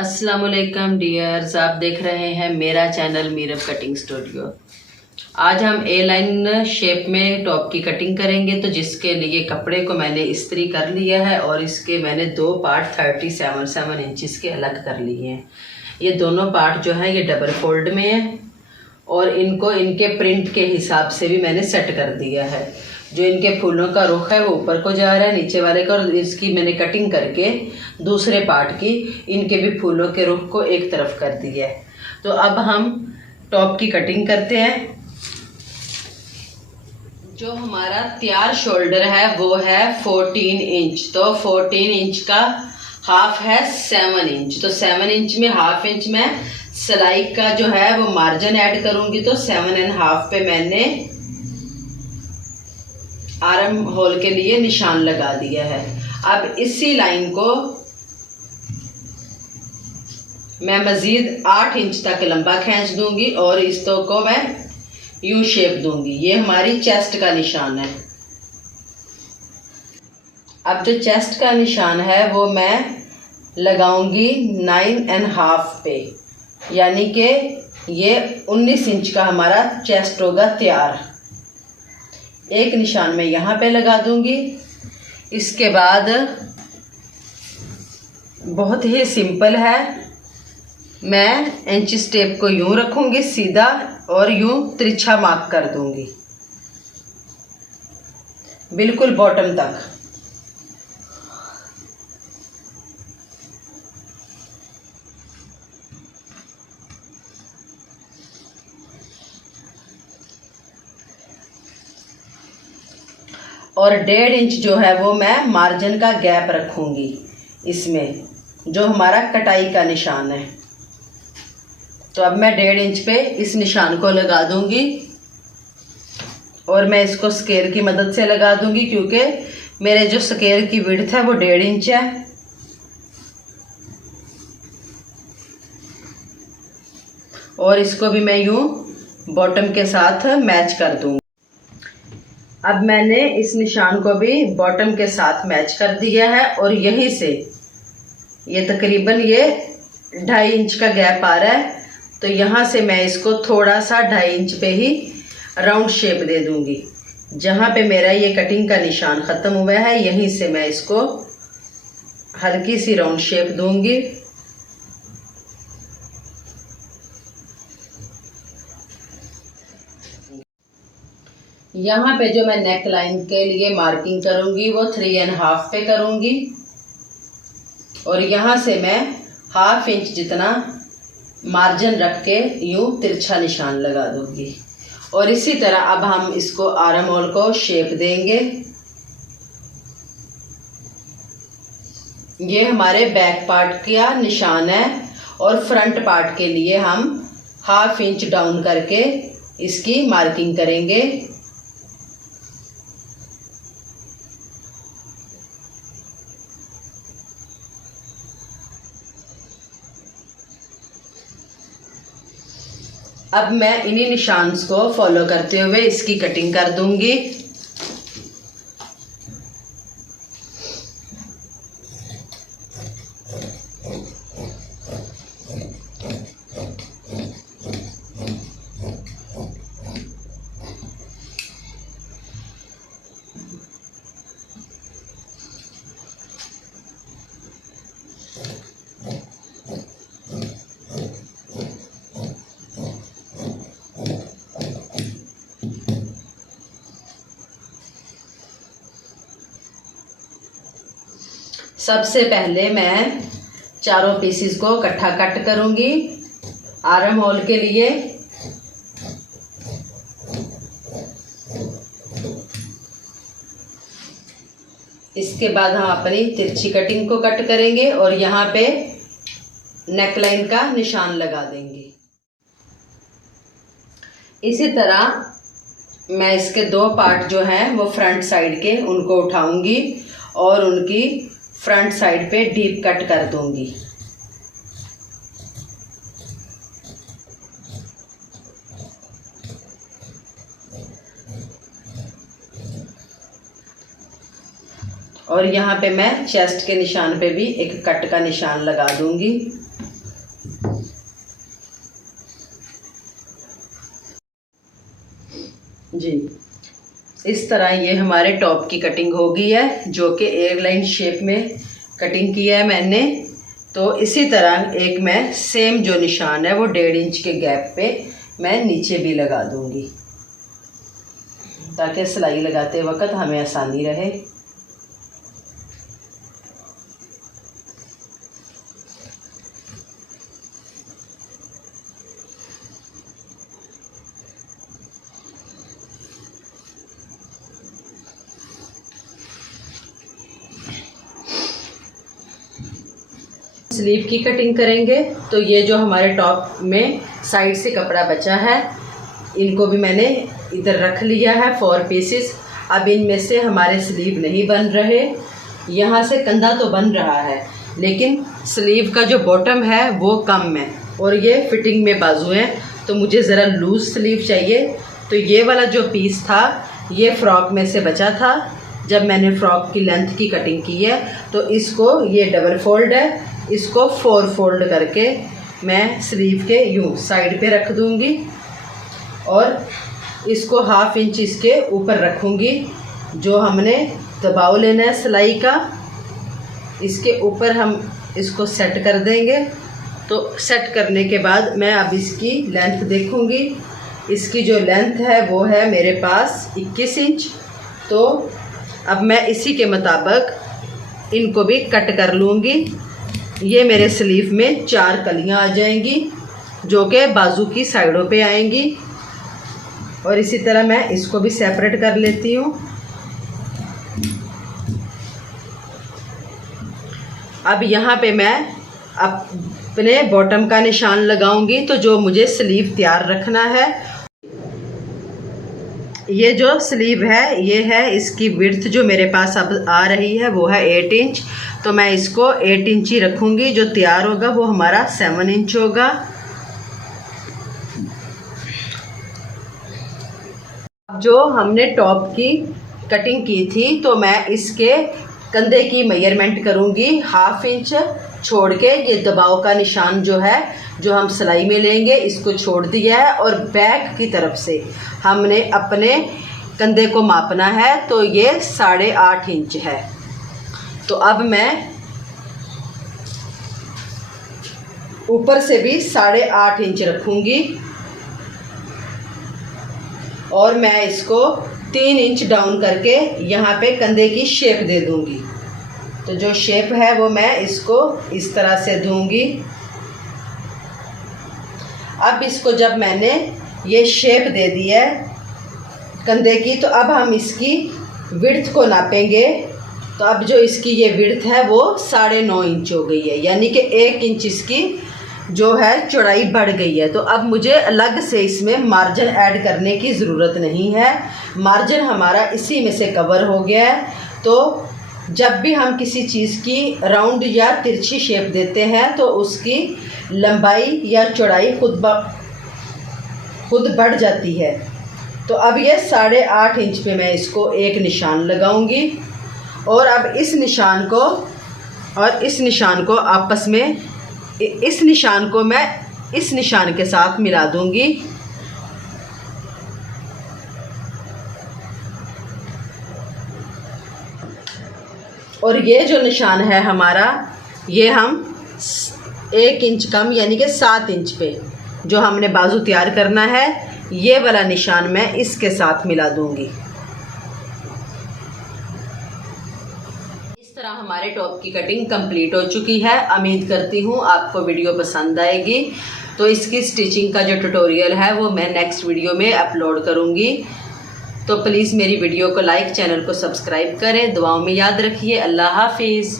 अस्सलाम वालेकुम डियर्स, आप देख रहे हैं मेरा चैनल मीरब कटिंग स्टूडियो। आज हम ए लाइन शेप में टॉप की कटिंग करेंगे, तो जिसके लिए कपड़े को मैंने इस्त्री कर लिया है और इसके मैंने दो पार्ट 37 इंचेस के अलग कर लिए हैं। ये दोनों पार्ट जो है ये डबल फोल्ड में है और इनको इनके प्रिंट के हिसाब से भी मैंने सेट कर दिया है। जो इनके फूलों का रुख है वो ऊपर को जा रहा है, नीचे वाले का, और इसकी मैंने कटिंग करके दूसरे पार्ट की इनके भी फूलों के रुख को एक तरफ कर दिया है। तो अब हम टॉप की कटिंग करते हैं। जो हमारा तैयार शोल्डर है वो है 14 इंच, तो 14 इंच का हाफ है 7 इंच, तो 7 इंच में हाफ इंच में सिलाई का जो है वो मार्जिन ऐड करूंगी। तो 7.5 पे मैंने आर्म होल के लिए निशान लगा दिया है। अब इसी लाइन को मैं मजीद 8 इंच तक लंबा खींच दूंगी और इस तो को मैं यू शेप दूंगी। ये हमारी चेस्ट का निशान है। अब जो चेस्ट का निशान है वो मैं लगाऊंगी 9.5 पे, यानी कि ये 19 इंच का हमारा चेस्ट होगा तैयार। एक निशान मैं यहाँ पे लगा दूंगी। इसके बाद बहुत ही सिंपल है, मैं इंच स्टेप को यूं रखूंगी सीधा और यूं तिरछा मार्क कर दूंगी बिल्कुल बॉटम तक। और 1.5 इंच जो है वो मैं मार्जिन का गैप रखूंगी इसमें, जो हमारा कटाई का निशान है। तो अब मैं 1.5 इंच पे इस निशान को लगा दूंगी और मैं इसको स्केल की मदद से लगा दूंगी, क्योंकि मेरे जो स्केल की विड्थ है वो 1.5 इंच है। और इसको भी मैं यूं बॉटम के साथ मैच कर दूंगी। अब मैंने इस निशान को भी बॉटम के साथ मैच कर दिया है और यहीं से ये तकरीबन ये 2.5 इंच का गैप आ रहा है। तो यहाँ से मैं इसको थोड़ा सा 2.5 इंच पे ही राउंड शेप दे दूंगी। जहाँ पे मेरा ये कटिंग का निशान ख़त्म हुआ है यहीं से मैं इसको हल्की सी राउंड शेप दूंगी। यहाँ पे जो मैं नेक लाइन के लिए मार्किंग करूंगी वो 3.5 पे करूंगी और यहाँ से मैं 1/2 इंच जितना मार्जिन रख के यूं तिरछा निशान लगा दूंगी। और इसी तरह अब हम इसको आर्म होल को शेप देंगे। ये हमारे बैक पार्ट का निशान है और फ्रंट पार्ट के लिए हम 1/2 इंच डाउन करके इसकी मार्किंग करेंगे। अब मैं इन्हीं निशान्स को फॉलो करते हुए इसकी कटिंग कर दूंगी। सबसे पहले मैं चारों पीसीस को इकट्ठा कट करूंगी आर्म होल के लिए। इसके बाद हम अपनी तिरछी कटिंग को कट करेंगे और यहाँ पे नेक लाइन का निशान लगा देंगे। इसी तरह मैं इसके दो पार्ट जो हैं वो फ्रंट साइड के उनको उठाऊंगी और उनकी फ्रंट साइड पे डीप कट कर दूंगी। और यहाँ पे मैं चेस्ट के निशान पे भी एक कट का निशान लगा दूंगी। जी। इस तरह ये हमारे टॉप की कटिंग हो गई है, जो कि एयरलाइन शेप में कटिंग किया है मैंने। तो इसी तरह एक मैं सेम जो निशान है वो 1.5 इंच के गैप पे मैं नीचे भी लगा दूंगी, ताकि सिलाई लगाते वक्त हमें आसानी रहे। स्लीव की कटिंग करेंगे। तो ये जो हमारे टॉप में साइड से कपड़ा बचा है, इनको भी मैंने इधर रख लिया है 4 पीसेस। अब इनमें से हमारे स्लीव नहीं बन रहे। यहाँ से कंधा तो बन रहा है, लेकिन स्लीव का जो बॉटम है वो कम है और ये फिटिंग में बाजू है, तो मुझे ज़रा लूज स्लीव चाहिए। तो ये वाला जो पीस था ये फ्रॉक में से बचा था जब मैंने फ्रॉक की लेंथ की कटिंग की है। तो इसको, ये डबल फोल्ड है, इसको 4 फोल्ड करके मैं स्लीव के यूँ साइड पे रख दूँगी और इसको 1/2 इंच इसके ऊपर रखूँगी। जो हमने दबाव लेना है सिलाई का, इसके ऊपर हम इसको सेट कर देंगे। तो सेट करने के बाद मैं अब इसकी लेंथ देखूँगी। इसकी जो लेंथ है वो है मेरे पास 21 इंच। तो अब मैं इसी के मुताबिक इनको भी कट कर लूँगी। ये मेरे स्लीव में 4 कलियां आ जाएंगी, जो कि बाजू की साइडों पे आएंगी। और इसी तरह मैं इसको भी सेपरेट कर लेती हूँ। अब यहाँ पे मैं अपने बॉटम का निशान लगाऊंगी। तो जो मुझे स्लीव तैयार रखना है, ये जो स्लीव है ये है, इसकी विड्थ जो मेरे पास अब आ रही है वो है 8 इंच। तो मैं इसको 8 इंच ही रखूँगी। जो तैयार होगा वो हमारा 7 इंच होगा। जो हमने टॉप की कटिंग की थी, तो मैं इसके कंधे की मेजरमेंट करूँगी 1/2 इंच छोड़ के। ये दबाव का निशान जो है, जो हम सिलाई में लेंगे, इसको छोड़ दिया है और बैक की तरफ से हमने अपने कंधे को मापना है। तो ये 8.5 इंच है। तो अब मैं ऊपर से भी 8.5 इंच रखूँगी और मैं इसको 3 इंच डाउन करके यहाँ पे कंधे की शेप दे दूँगी। तो जो शेप है वो मैं इसको इस तरह से दूँगी। अब इसको जब मैंने ये शेप दे दी है कंधे की, तो अब हम इसकी विड्थ को नापेंगे। तो अब जो इसकी ये विड्थ है वो 9.5 इंच हो गई है, यानी कि 1 इंच इसकी जो है चौड़ाई बढ़ गई है। तो अब मुझे अलग से इसमें मार्जिन ऐड करने की ज़रूरत नहीं है। मार्जिन हमारा इसी में से कवर हो गया है। तो जब भी हम किसी चीज़ की राउंड या तिरछी शेप देते हैं तो उसकी लंबाई या चौड़ाई खुद बढ़ जाती है। तो अब ये 8.5 इंच पे मैं इसको एक निशान लगाऊंगी और अब इस निशान को और इस निशान को आपस में, इस निशान को मैं इस निशान के साथ मिला दूंगी। और ये जो निशान है हमारा, ये हम 1 इंच कम यानी कि 7 इंच पे जो हमने बाजू तैयार करना है, ये वाला निशान मैं इसके साथ मिला दूंगी। इस तरह हमारे टॉप की कटिंग कंप्लीट हो चुकी है। उम्मीद करती हूँ आपको वीडियो पसंद आएगी। तो इसकी स्टिचिंग का जो ट्यूटोरियल है वो मैं नेक्स्ट वीडियो में अपलोड करूँगी। तो प्लीज़ मेरी वीडियो को लाइक, चैनल को सब्सक्राइब करें। दुआओं में याद रखिए। अल्लाह हाफिज़।